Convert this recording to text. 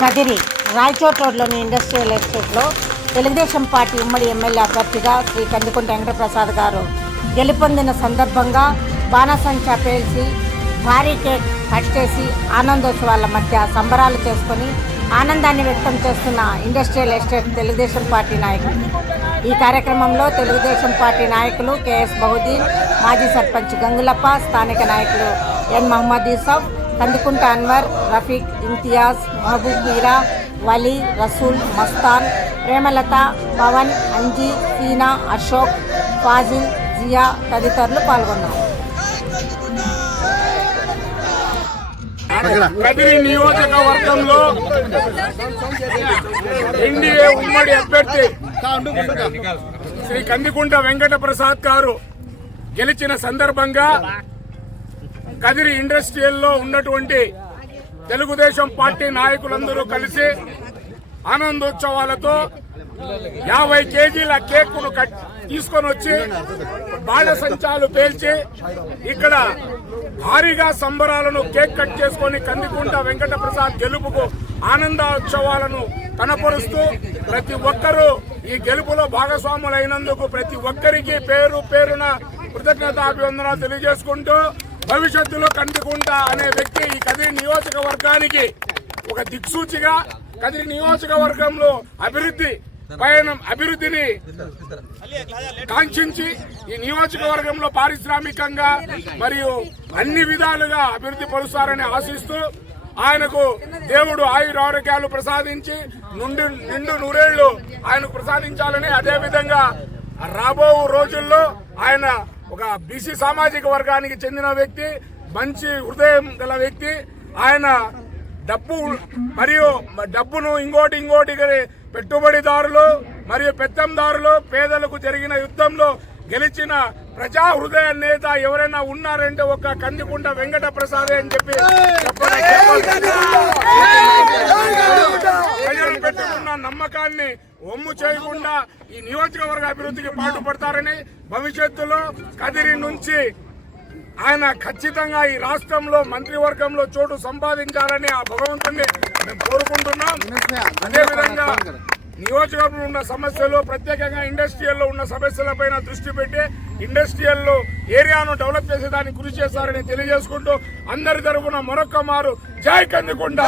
కదిరి రాయచోట్ రోడ్లోని ఇండస్ట్రియల్ ఎస్టేట్లో తెలుగుదేశం పార్టీ ఉమ్మడి ఎమ్మెల్యే అభ్యర్థిగా శ్రీ కందికుంట వెంకటప్రసాద్ గారు గెలుపొందిన సందర్భంగా బాణసంచా పేల్చి భారీ కేక్ కట్ చేసి ఆనందోత్సవాల మధ్య సంబరాలు చేసుకొని ఆనందాన్ని వ్యక్తం చేస్తున్న ఇండస్ట్రియల్ ఎస్టేట్ తెలుగుదేశం పార్టీ నాయకులు. ఈ కార్యక్రమంలో తెలుగుదేశం పార్టీ నాయకులు కేఎస్ బహుద్దీన్, మాజీ సర్పంచ్ గంగులప్ప, స్థానిక నాయకులు ఎన్ మహమ్మద్ యూసఫ్, కందికుంట అన్వర్, రఫీక్, ఇంతియాజ్, మహబూబ్ మీరా, వలీ, రసూల్, మస్తాన్, ప్రేమలత, పవన్, అంజీ, సీనా, అశోక్, ఫాజిల్, జియా తదితరులు పాల్గొన్నారు. కదిరి నియోజకవర్గంలో ఎన్డీఏ ఉమ్మడి అభ్యర్థి శ్రీ కందికుంట వెంకటప్రసాద్ గారు గెలిచిన సందర్భంగా కదిరి ఇండస్ట్రియల్లో ఉన్నటువంటి తెలుగుదేశం పార్టీ నాయకులందరూ కలిసి ఆనందోత్సవాలతో 50 కేజీల కేకును తీసుకొని వచ్చి బాణసంచాలు పేల్చి ఇక్కడ భారీగా సంబరాలను కేక్ కట్ చేసుకుని కందికుంట వెంకటప్రసాద్ గెలుపుకు ఆనందోత్సవాలను కనపరుస్తూ ప్రతి ఒక్కరూ ఈ గెలుపులో భాగస్వాములైనందుకు ప్రతి ఒక్కరికి పేరు పేరున కృతజ్ఞతాభివందనాలు తెలియజేసుకుంటూ భవిష్యత్తులో కందికుంట అనే వ్యక్తి ఈ కదిరి నియోజకవర్గానికి ఒక దిక్సూచిగా కదిరి నియోజకవర్గంలో అభివృద్ధిని కాంక్షించి ఈ నియోజకవర్గంలో పారిశ్రామికంగా మరియు అన్ని విధాలుగా అభివృద్ధి పరుస్తారని ఆశిస్తూ ఆయనకు దేవుడు ఆయురారోగ్యాలు ప్రసాదించి నిండు నూరేళ్లు ఆయనకు ప్రసాదించాలని, అదేవిధంగా రాబో రోజుల్లో ఆయన ఒక బీసీ సామాజిక వర్గానికి చెందిన వ్యక్తి, మంచి హృదయం గల వ్యక్తి. ఆయన డబ్బును ఇంకోటి పెట్టుబడిదారులు మరియు పెత్తందారులు పేదలకు జరిగిన యుద్ధంలో గెలిచిన ప్రజా హృదయ నేత ఎవరైనా ఉన్నారంటే ఒక కందికుంట వెంకటప్రసాదే అని చెప్పి ప్రజలు పెట్టుకున్న నమ్మకాన్ని ఒమ్ము చేయకుండా ఈ నియోజకవర్గ అభివృద్ధికి పాటుపడతారని, భవిష్యత్తులో కదిరి నుంచి ఆయన ఖచ్చితంగా ఈ రాష్ట్రంలో మంత్రివర్గంలో చోటు సంపాదించాలని ఆ భగవంతుని మేము కోరుకుంటున్నాం. అదేవిధంగా నియోజకవర్గంలో ఉన్న సమస్యలు, ప్రత్యేకంగా ఇండస్ట్రియల్లో ఉన్న సమస్యలపైన దృష్టి పెట్టి ఇండస్ట్రియల్ ఏరియాను డెవలప్ చేసేదానికి కృషి చేస్తారని తెలియజేసుకుంటూ అందరి తరఫున మరొక్క మారు జై కందికుంట.